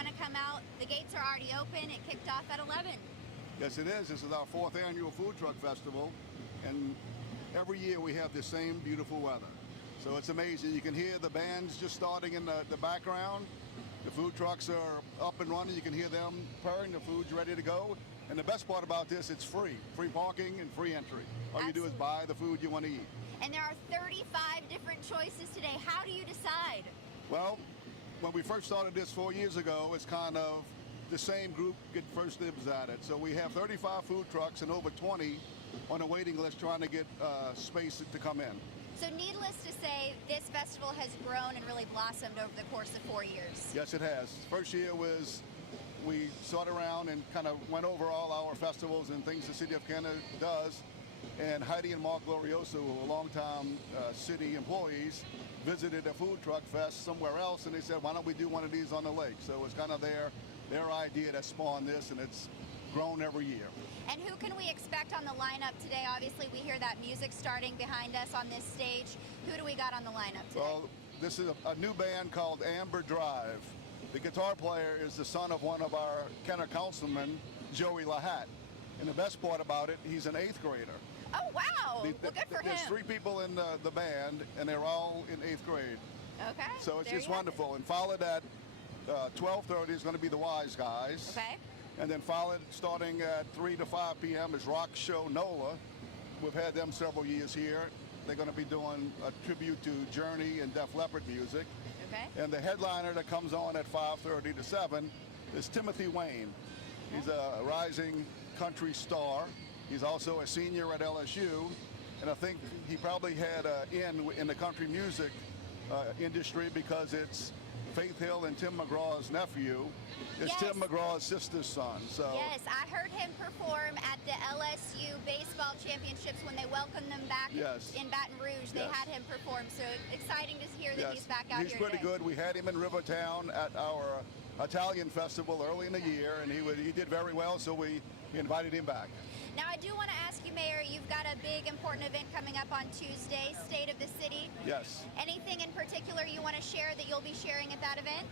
want to come out, the gates are already open. It kicked off at 11. Yes, it is. This is our 4th annual Food Truck Festival, and every year we have the same beautiful weather. So it's amazing. You can hear the bands just starting in the background. The food trucks are up and running. You can hear them purring. The food's ready to go. And the best part about this, it's free. Free parking and free entry. All you do is buy the food you want to eat. And there are 35 different choices today. How do you decide? Well, when we first started this 4 years ago, it's kind of the same group get first dibs at it. So we have 35 food trucks and over 20 on a waiting list trying to get space to come in. So needless to say, this festival has grown and really blossomed over the course of 4 years. Yes, it has. First year was, we sorted around and kind of went over all our festivals and things the city of Kenner does. And Heidi and Mark Glorioso, who are longtime city employees, visited a food truck fest somewhere else, and they said, why don't we do one of these on the lake? So it was kind of their idea that spawned this, and it's grown every year. And who can we expect on the lineup today? Obviously, we hear that music starting behind us on this stage. Who do we got on the lineup today? Well, this is a new band called Amber Drive. The guitar player is the son of one of our Kenner councilmen, Joey Lahat. And the best part about it, he's an 8th grader. Oh, wow. Well, good for him. There's 3 people in the band, and they're all in 8th grade. Okay. So it's just wonderful. And followed at 12:30 is going to be the Wise Guys. Okay. And then followed, starting at 3 to 5 p.m. is Rock Show NOLA. We've had them several years here. They're going to be doing a tribute to Journey and Def Leppard music. Okay. And the headliner that comes on at 5:30 to 7 is Timothy Wayne. He's a rising country star. He's also a senior at LSU, and I think he probably had in the country music industry because it's Faith Hill and Tim McGraw's nephew. It's Tim McGraw's sister's son. So yes, I heard him perform at the LSU baseball championships when they welcomed them back in Baton Rouge. They had him perform, so exciting to hear that he's back out here. He's pretty good. We had him in Rivertown at our Italian festival early in the year, and he did very well, so we invited him back. Now, I do want to ask you, Mayor, you've got a big, important event coming up on Tuesday, State of the City. Yes. Anything in particular you want to share that you'll be sharing at that event?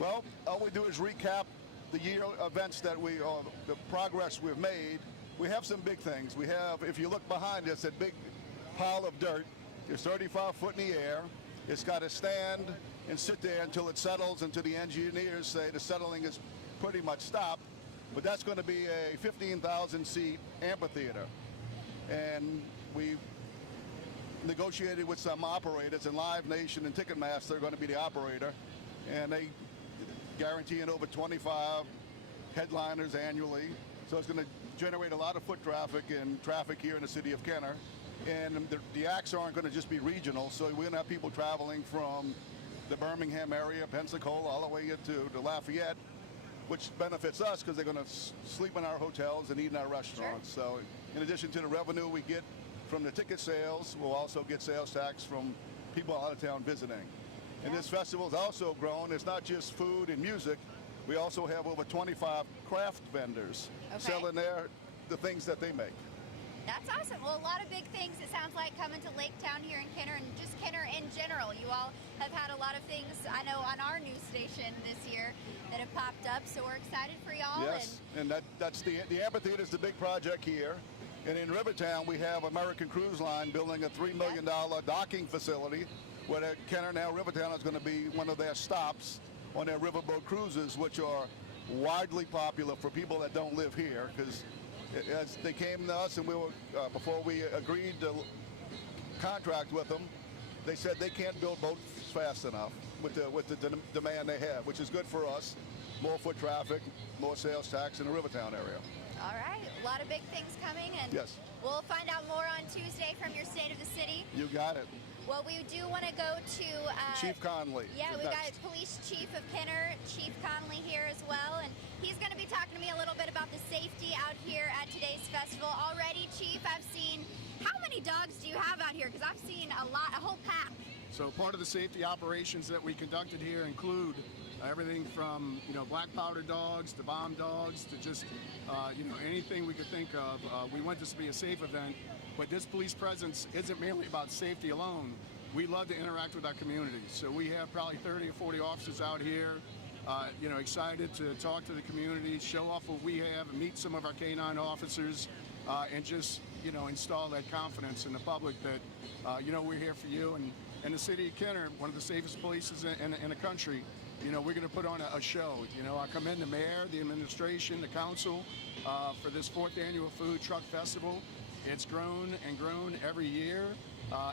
Well, all we do is recap the year events that the progress we've made. We have some big things. We have, if you look behind us, a big pile of dirt. It's 35 foot in the air. It's got to stand and sit there until it settles, until the engineers say the settling is pretty much stopped. But that's going to be a 15,000 seat amphitheater. And we negotiated with some operators, and Live Nation and Ticketmaster are going to be the operator. And they guaranteeing over 25 headliners annually. So it's going to generate a lot of foot traffic and traffic here in the city of Kenner. And the acts aren't going to just be regional, so we're going to have people traveling from the Birmingham area, Pensacola, all the way into Lafayette, which benefits us because they're going to sleep in our hotels and eat in our restaurants. Sure. So in addition to the revenue we get from the ticket sales, we'll also get sales tax from people out of town visiting. And this festival has also grown. It's not just food and music. We also have over 25 craft vendors selling the things that they make. That's awesome. Well, a lot of big things, it sounds like, coming to Laketown here in Kenner, and just Kenner in general. You all have had a lot of things, I know, on our news station this year that have popped up, so we're excited for y'all. Yes, and that's the amphitheater is the big project here. And in Rivertown, we have American Cruise Line building a $3 million docking facility where Kenner, now Rivertown, is going to be one of their stops on their riverboat cruises, which are widely popular for people that don't live here, because as they came to us and we were, before we agreed to contract with them, they said they can't build boats fast enough with the demand they have, which is good for us. More foot traffic, more sales tax in the Rivertown area. All right, a lot of big things coming, and we'll find out more on Tuesday from your State of the City. You got it. Well, we do want to go to Chief Conley. Yeah, we've got Police Chief of Kenner, Chief Conley, here as well, and he's going to be talking to me a little bit about the safety out here at today's festival. Already, Chief, I've seen, how many dogs do you have out here? Because I've seen a whole pack. So part of the safety operations that we conducted here include everything from black powder dogs to bomb dogs to just anything we could think of. We want this to be a safe event, but this police presence isn't merely about safety alone. We love to interact with our community, so we have probably 30 or 40 officers out here excited to talk to the community, show off what we have, and meet some of our canine officers, and just, install that confidence in the public that, we're here for you. And in the city of Kenner, one of the safest places in the country, we're going to put on a show. I commend the mayor, the administration, the council for this 4th annual food truck festival. It's grown and grown every year.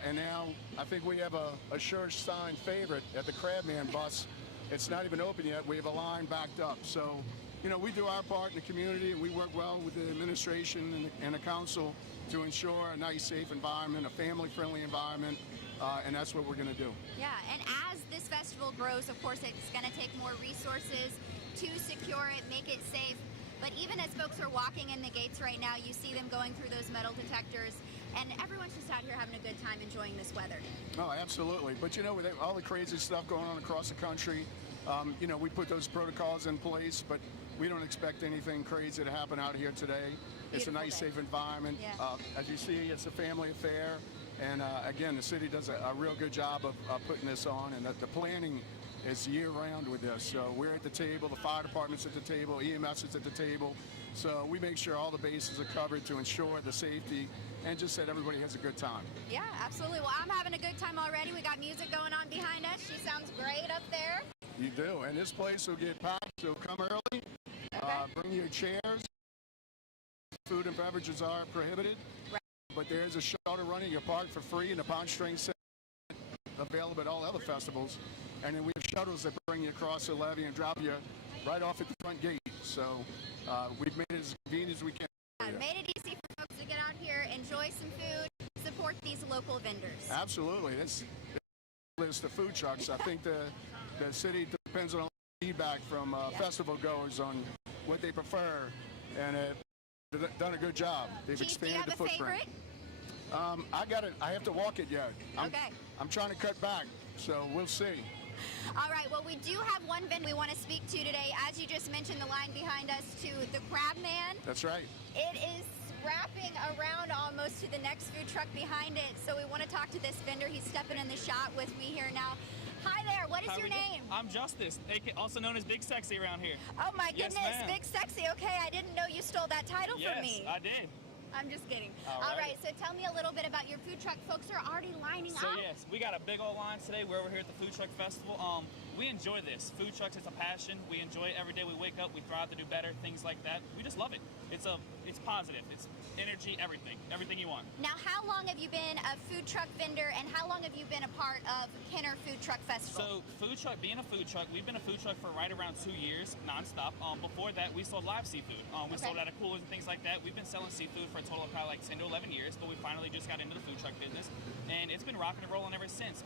And now I think we have a sure sign favorite at the Crabman bus. It's not even open yet. We have a line backed up. So, we do our part in the community, and we work well with the administration and the council to ensure a nice, safe environment, a family-friendly environment, and that's what we're going to do. Yeah, and as this festival grows, of course, it's going to take more resources to secure it, make it safe. But even as folks are walking in the gates right now, you see them going through those metal detectors, and everyone's just out here having a good time enjoying this weather. Oh, absolutely. But with all the crazy stuff going on across the country, we put those protocols in place, but we don't expect anything crazy to happen out here today. It's a nice, safe environment. Yeah. As you see, it's a family affair. And again, the city does a real good job of putting this on, and the planning is year-round with this. So we're at the table, the fire department's at the table, EMS is at the table. So we make sure all the bases are covered to ensure the safety and just that everybody has a good time. Yeah, absolutely. Well, I'm having a good time already. We got music going on behind us. She sounds great up there. You do, and this place will get packed, so come early. Okay. Bring your chairs. Food and beverages are prohibited, right. But there's a shuttle running. You're parked for free in the Pond String Center, available at all other festivals. And then we have shuttles that bring you across the levee and drop you right off at the front gate. So we've made it as convenient as we can. Made it easy for folks to get out here, enjoy some food, support these local vendors. Absolutely. It's the food trucks. I think the city depends on feedback from festival goers on what they prefer, and they've done a good job. They've Chief, expanded the do you have footprint. A favorite? I have to walk it yet. Okay. I'm trying to cut back, so we'll see. All right, well, we do have one vendor we want to speak to today. As you just mentioned, the line behind us to the Crabman. That's right. It is wrapping around almost to the next food truck behind it. So we want to talk to this vendor. He's stepping in the shot with me here now. Hi there, what is your name? I'm Justice, also known as Big Sexy around here. Oh my Yes, goodness, ma'am. Big Sexy. Okay, I didn't know you stole that title from me. Yes, I did. I'm just kidding. All right, so tell me a little bit about your food truck. Folks are already lining So up. yes, we got a big old line today. We're over here at the Food Truck Festival. We enjoy this. Food trucks, it's a passion. We enjoy it every day we wake up. We strive to do better, things like that. We just love it. It's positive. It's energy, everything you want. Now, how long have you been a food truck vendor, and how long have you been a part of Kenner Food Truck Festival? So being a food truck, we've been a food truck for right around 2 years, nonstop. Before that, we sold live seafood. We sold out of coolers and things like that. We've been selling seafood for a total of probably like 10 to 11 years, but we finally just got into the food truck business, and it's been rocking and rolling ever since.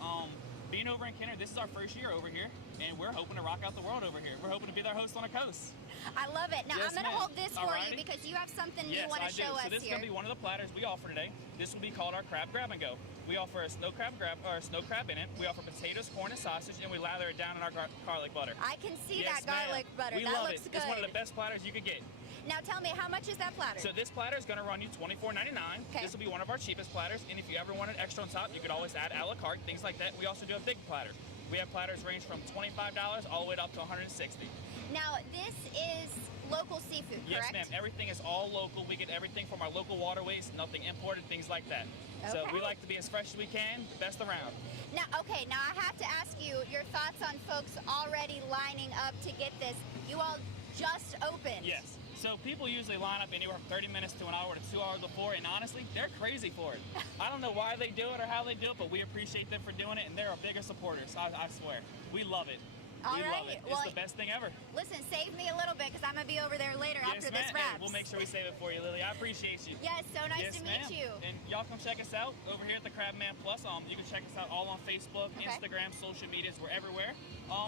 Being over in Kenner, this is our first year over here, and we're hoping to rock out the world over here. We're hoping to be their host on the coast. I love it. Now, Yes, I'm going to ma'am. hold this for Alrighty. you because you have something you Yes, want to I do. show us So this is here. going to be one of the platters we offer today. This will be called our Crab Grab and Go. We offer a snow crab in it. We offer potatoes, corn, and sausage, and we lather it down in our garlic butter. I can see Yes, that garlic ma'am. butter. We that love looks it. good. It's one of the best platters you could get. Now, tell me, how much is that platter? So this platter is going to run you $24.99. Okay. This will be one of our cheapest platters, and if you ever wanted extra on top, you could always add a la carte, things like that. We also do a big platter. We have platters range from $25 all the way up to $160. Now, this is local seafood, correct? Yes, ma'am. Everything is all local. We get everything from our local waterways, nothing imported, things like that. So Okay. we like to be as fresh as we can, the best around. Now, okay, now I have to ask you your thoughts on folks already lining up to get this. You all just opened. Yes. So people usually line up anywhere from 30 minutes to an hour to 2 hours before, and honestly, they're crazy for it. I don't know why they do it or how they do it, but we appreciate them for doing it, and they're our biggest supporters. I swear. We love it. All we love right. it. Well, it's the best thing ever. Listen, save me a little bit because I'm going to be over there later after this Yes, wraps. ma'am. We'll make sure we save it for you, Lily. I appreciate you. Yes, so nice Yes, to meet ma'am. you. And y'all come check us out over here at the Crabman Plus. You can check us out all on Facebook, Instagram, social medias. We're everywhere.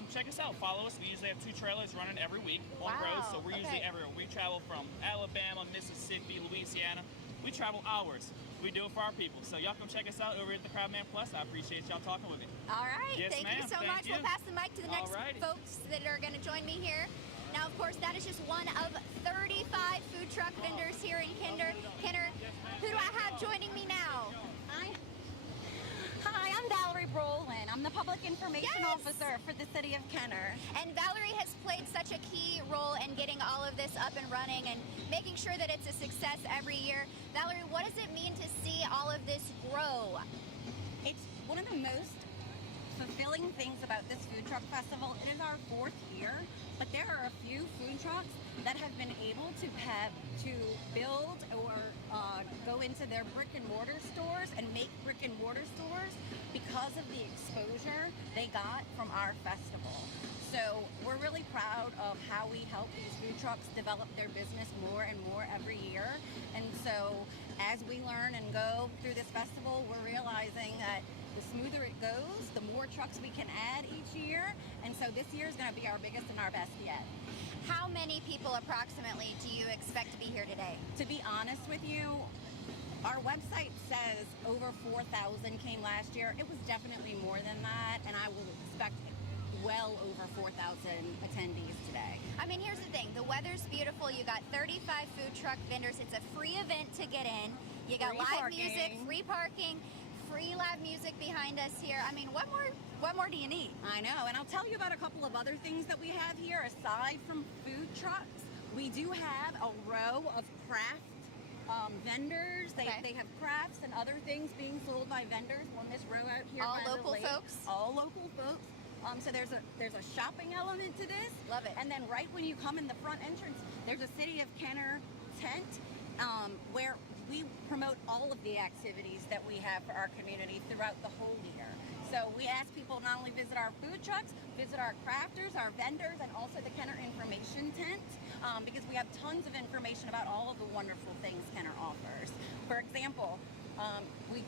Check us out. Follow us. We usually have 2 trailers running every week on Wow, road, so we're usually okay. everywhere. We travel from Alabama, Mississippi, Louisiana. We travel hours. We do it for our people. So y'all come check us out over at the Crabman Plus. I appreciate y'all talking with me. All right. Yes, Thank you ma'am. so Thank much. you. We'll pass the mic to the next Alrighty. folks that are going to join me here. Now, of course, that is just one of 35 food truck vendors here in Kenner. Who do I have joining me now? Hi, I'm Valerie Brolin. I'm the Public Information Yes! Officer for the City of Kenner. And Valerie has played such a key role in getting all of this up and running and making sure that it's a success every year. Valerie, what does it mean to see all of this grow? It's one of the most fulfilling things about this food truck festival. It is our 4th year, but there are a few food trucks that have been able to build or go into their brick and mortar stores and make brick and mortar stores because of the exposure they got from our festival. So we're really proud of how we help these food trucks develop their business more and more every year. And so as we learn and go through this festival, we're realizing that the smoother it goes, the more trucks we can add each year. And so this year is going to be our biggest and our best yet. How many people approximately do you expect to be here today? To be honest with you, our website says over 4,000 came last year. It was definitely more than that, and I will expect well over 4,000 attendees today. I mean, here's the thing. The weather's beautiful. You got 35 food truck vendors. It's a free event to get in. You got Free live parking. music, free parking, free live music behind us here. I mean, what more do you need? I know, and I'll tell you about a couple of other things that we have here aside from food trucks. We do have a row of craft vendors. They have crafts and other things being sold by vendors on this row out here. All by the local lake. folks? All local folks. So there's a shopping element to this. Love it. And then right when you come in the front entrance, there's a City of Kenner tent where we promote all of the activities that we have for our community throughout the whole year. So we ask people not only visit our food trucks, visit our crafters, our vendors, and also the Kenner Information Tent, because we have tons of information about all of the wonderful things Kenner offers. For example, we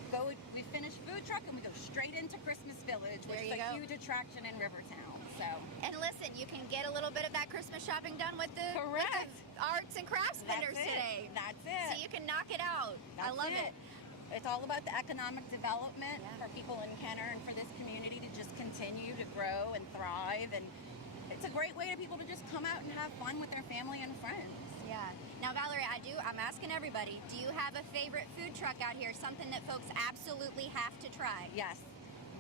finish food truck and we go straight into Christmas Village, which is a huge attraction in Rivertown. So. And listen, you can get a little bit of that Christmas shopping done with the arts and crafts vendors today. That's it. So you can knock it out. I love it. It's all about the economic development for people in Kenner and for this community to just continue to grow and thrive. And it's a great way to people to just come out and have fun with their family and friends. Yeah. Now, Valerie, I'm asking everybody, do you have a favorite food truck out here? Something that folks absolutely have to try? Yes.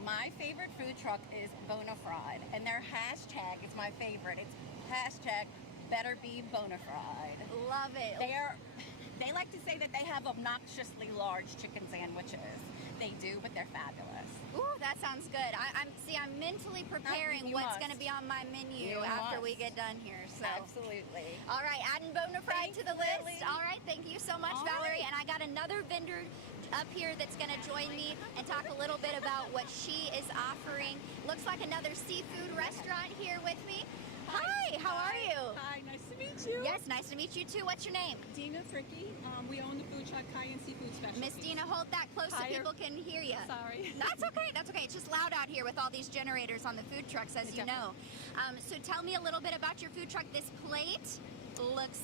My favorite food truck is Bonafide, and their hashtag is my favorite. It's hashtag Better Be Bonafide. Love it. They like to say that they have obnoxiously large chicken sandwiches. They do, but they're fabulous. Ooh, that sounds good. I'm mentally preparing what's going to be on my menu after we get done here. So. Absolutely. All right, adding Bonafide to the list. All right, thank you so much, Valerie. And I got another vendor up here that's going to join me and talk a little bit about what she is offering. Looks like another seafood restaurant here with me. Hi, how are you? Hi, nice to meet you. Yes, nice to meet you too. What's your name? Dina Fricky. We own the food truck Cayenne Seafood Specialty. Miss Dina, hold that close so people can hear you. Sorry. That's okay. That's okay. It's just loud out here with all these generators on the food trucks, as you know. So tell me a little bit about your food truck. This plate looks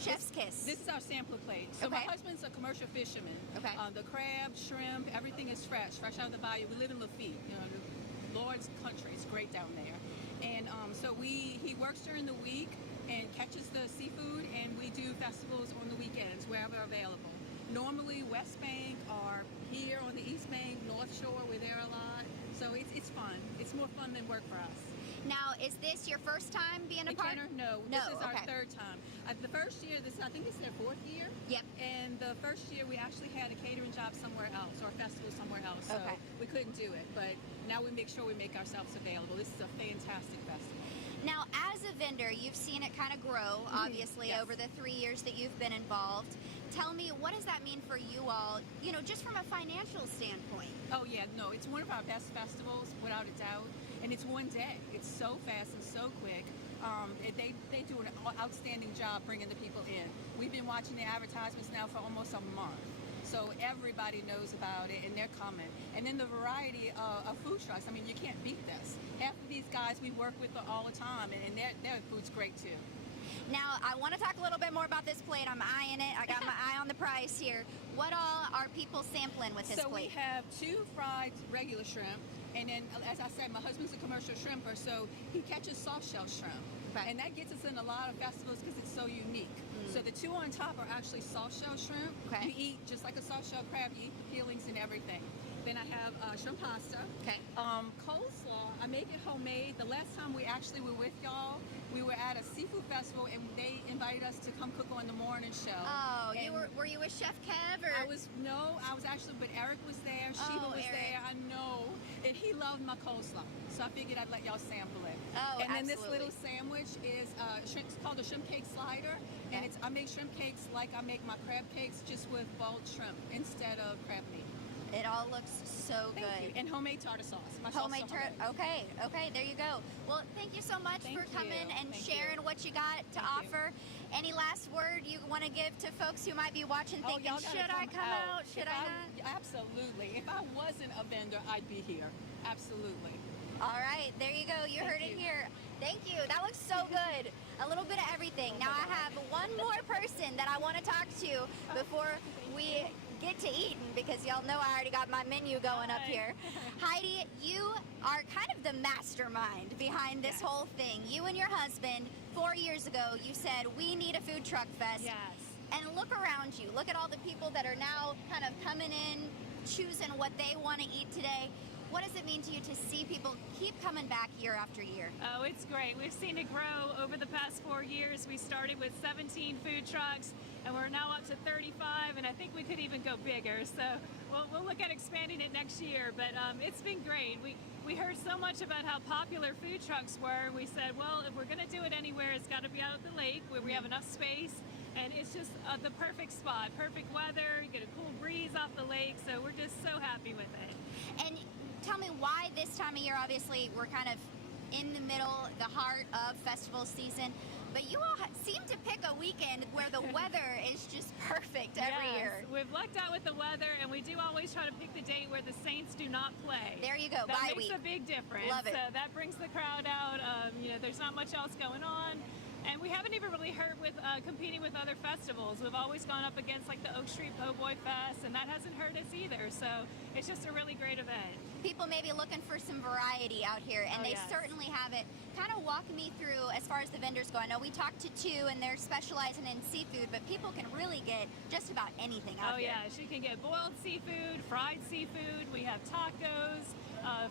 chef's kiss. This is our sampler plate. So my husband's a commercial fisherman. Okay. The crab, shrimp, everything is fresh out of the bayou. We live in Lafitte, the Lord's country. It's great down there. And so he works during the week and catches the seafood, and we do festivals on the weekends wherever available. Normally West Bank or here on the East Bank, North Shore, we're there a lot. So it's fun. It's more fun than work for us. Now, is this your first time being a part? Kenner? No, this is our third time. The first year, I think it's their 4th year. Yep. And the first year, we actually had a catering job somewhere else, or a festival somewhere else. So we couldn't do it. But now we make sure we make ourselves available. This is a fantastic festival. Now, as a vendor, you've seen it kind of grow, obviously, over the 3 years that you've been involved. Tell me, what does that mean for you all, just from a financial standpoint? Oh, yeah, no, it's one of our best festivals, without a doubt. And it's one day. It's so fast and so quick. They do an outstanding job bringing the people in. We've been watching the advertisements now for almost a month. So everybody knows about it, and they're coming. And then the variety of food trucks, I mean, you can't beat this. Half of these guys we work with all the time, and their food's great too. Now, I want to talk a little bit more about this plate. I'm eyeing it. I got my eye on the price here. What all are people sampling with this plate? So we have 2 fried regular shrimp, and then, as I said, my husband's a commercial shrimper, so he catches soft shell shrimp. And that gets us in a lot of festivals because it's so unique. So the 2 on top are actually soft shell shrimp. You eat just like a soft shell crab, you eat the peelings and everything. Then I have shrimp pasta. Okay. Coleslaw, I make it homemade. The last time we actually were with y'all, we were at a seafood festival and they invited us to come cook on the morning show. Oh, And were you with Chef Kev or? I was actually, but Eric was there, Sheba was Eric. there, I know, and he loved my coleslaw. So I figured I'd let y'all sample it. Oh, and then this absolutely. little sandwich is shrimp, it's called a shrimp cake slider, and Okay. I make shrimp cakes like I make my crab cakes, just with boiled shrimp instead of crab meat. It all looks so Thank good. you. And homemade tartar sauce. My Homemade sauce is Okay, there you go. Well, thank you so much Thank for coming you. and Thank sharing you. what you got to Thank you. offer. Any last word you want to give to folks who might be watching thinking, y'all gotta should I come out? Should If I not? Absolutely. If I wasn't a vendor, I'd be here. Absolutely. All right, there you go. You heard it you. here. Thank you. That looks so good. A little bit of everything. Now I have one more person that I want to talk to before we get to eating, because y'all know I already got my menu going up Hi. here. Heidi, you are kind of the mastermind behind this Yes. whole thing. You and your husband, 4 years ago, you said, we need a food truck fest. Yes. And look around you. Look at all the people that are now kind of coming in, choosing what they want to eat today. What does it mean to you to see people keep coming back year after year? Oh, it's great. We've seen it grow over the past 4 years. We started with 17 food trucks, and we're now up to 35, and I think we could even go bigger. So we'll look at expanding it next year, but it's been great. We heard so much about how popular food trucks were. We said, well, if we're going to do it anywhere, it's got to be out at the lake where we have enough space. And it's just the perfect spot, perfect weather, you get a cool breeze off the lake, so we're just so happy with it. And tell me why this time of year. Obviously, we're kind of in the middle, the heart of festival season, but you all seem to pick a weekend where the weather is just perfect every Yes, year. we've lucked out with the weather, and we do always try to pick the date where the Saints do not play. There you go, That bye makes week. a big difference. Love it. So that brings the crowd out. There's not much else going on. And we haven't even really hurt with competing with other festivals. We've always gone up against like the Oak Street Po' Boy Fest, and that hasn't hurt us either. So it's just a really great event. People may be looking for some variety out here, and Oh, they yes. certainly have it. Kind of walk me through as far as the vendors go. I know we talked to two, and they're specializing in seafood, but people can really get just about anything out Oh here. yeah, you can get boiled seafood, fried seafood. We have tacos,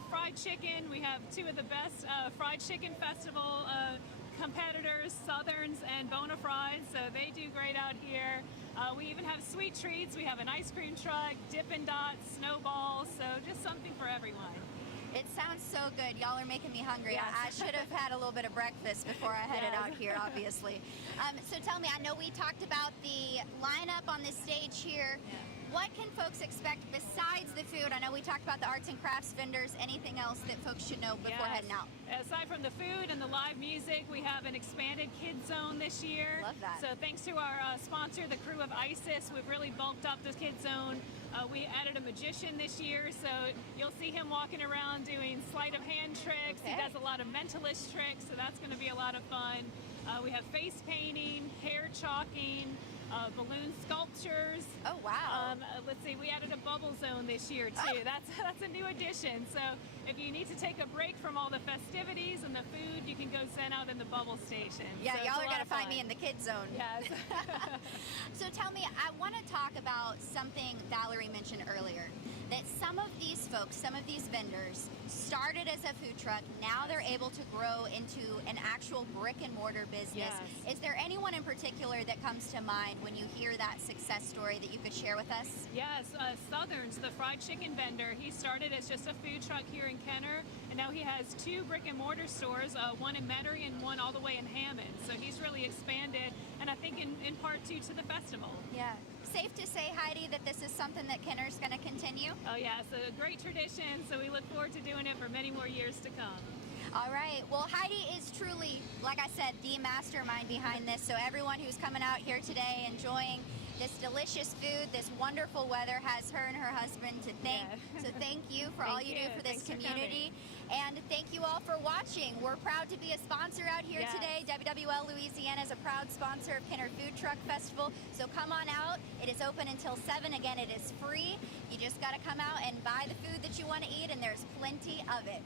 fried chicken. We have two of the best fried chicken festival competitors, Southerns and Bonafide, so they do great out here. We even have sweet treats. We have an ice cream truck, Dippin' Dots, snowballs, so just something for everyone. It sounds so good. Y'all are making me hungry. Yes. I should have had a little bit of breakfast before I headed Yes. out here, obviously. So tell me, I know we talked about the lineup on this stage here. Yeah. What can folks expect besides the food? I know we talked about the arts and crafts vendors. Anything else that folks should know before Yes. heading out? Aside from the food and the live music, we have an expanded kids zone this year. Love that. So thanks to our sponsor, the crew of ISIS, we've really bulked up the kids zone. We added a magician this year, so you'll see him walking around doing sleight of hand tricks. He Okay. does a lot of mentalist tricks, so that's going to be a lot of fun. We have face painting, hair chalking, balloon sculptures. Oh, wow. Let's see, we added a bubble zone this year too. That's a new addition. So if you need to take a break from all the festivities and the food, you can go zen out in the bubble station. Yeah, So it's y'all a are lot going to of find fun. me in the kids zone. Yes. So tell me, I want to talk about something Valerie mentioned earlier, that some of these folks, some of these vendors started as a food truck. Now they're able to grow into an actual brick and mortar business. Yes. Is there anyone in particular that comes to mind when you hear that success story that you could share with us? Yes, Southerns, the fried chicken vendor, he started as just a food truck here in Kenner, and now he has two brick and mortar stores, one in Metairie and one all the way in Hammond. So he's really expanded, and I think in part due to the festival. Yeah. Safe to say, Heidi, that this is something that Kenner's going to continue? Oh yeah, it's a great tradition, so we look forward to doing it for many more years to come. All right. Well, Heidi is truly, like I said, the mastermind behind this. So everyone who's coming out here today enjoying this delicious food, this wonderful weather, has her and her husband to thank. Yeah. So thank you for all Thank you do you. for this Thanks for community. And thank you all for watching. We're proud to be a sponsor out here Yes. today. WWL Louisiana is a proud sponsor of Kenner Food Truck Festival. So come on out. It is open until 7. Again, it is free. You just got to come out and buy the food that you want to eat, and there's plenty of it.